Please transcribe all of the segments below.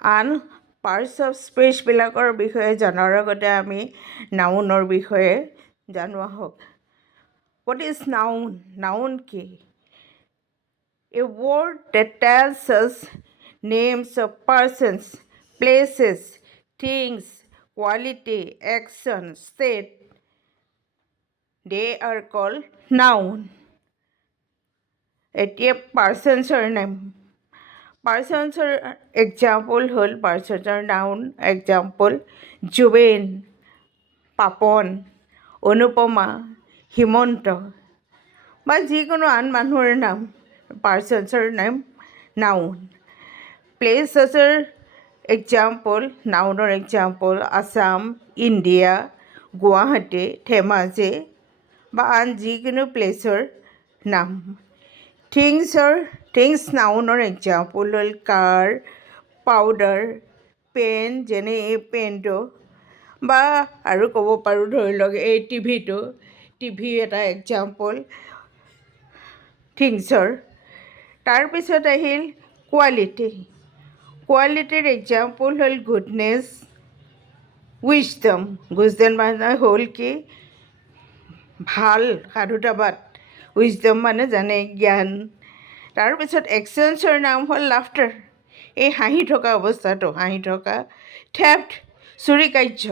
আন parts of স্পীচবিলাকৰ বিষয়ে জনাৰ আগতে আমি নাউনৰ বিষয়ে জানো আহক। What is noun? নাউন কি? A word that tells us names of persons, places, things, quality, action, state. They are called noun. এতিয়া পাৰ্চনছৰ নেম। পাৰ্চনছৰ এক্সাম্পল হ'ল পাৰ্চনছৰ নাউন এক্সাম্পল জুবেন, পাপন, অনুপমা, হিমন্ত বা যিকোনো আন মানুহৰ নাম পাৰ্চনছৰ নেম নাউন। প্লেচছৰ এক্সাম্পল নাউনৰ এক্সাম্পল আছাম, ইণ্ডিয়া, গুৱাহাটী, ধেমাজি বা আন যিকোনো প্লেচৰ নাম। থিংছ নাউনৰ এক্সাম্পল হ'ল কাৰ, পাউডাৰ, পেন যেনে এই পেনটো বা আৰু ক'ব পাৰোঁ ধৰি লওক এই টিভিটো, টিভি এটা এক্সাম্পল থিংছৰ। তাৰপিছত আহিল কোৱালিটি। কোৱালিটিৰ এক্সাম্পল হ'ল গুডনেছ, উইজডম। গুডনেছ মানে হ'ল কি ভাল, সাধুতাবাদ। উইজডম মানে জানে জ্ঞান। তাৰপিছত একশ্যনছৰ নাম হ'ল লাফটাৰ, এই হাঁহি থকা অৱস্থাটো, হাঁহি থকা। থেফ্ট, চুৰি কাৰ্য।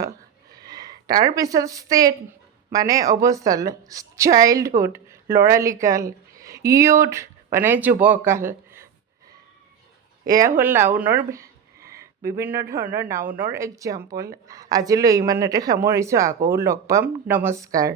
তাৰপিছত ষ্টেট মানে অৱস্থা, চাইল্ডহুড, ল'ৰালিকাল। ইউথ মানে যুৱকাল। এয়া হ'ল নাউনৰ বিভিন্ন ধৰণৰ নাউনৰ এক্সাম্পল। আজিলৈ ইমানতে সামৰিছোঁ। আকৌ লগ পাম। নমস্কাৰ।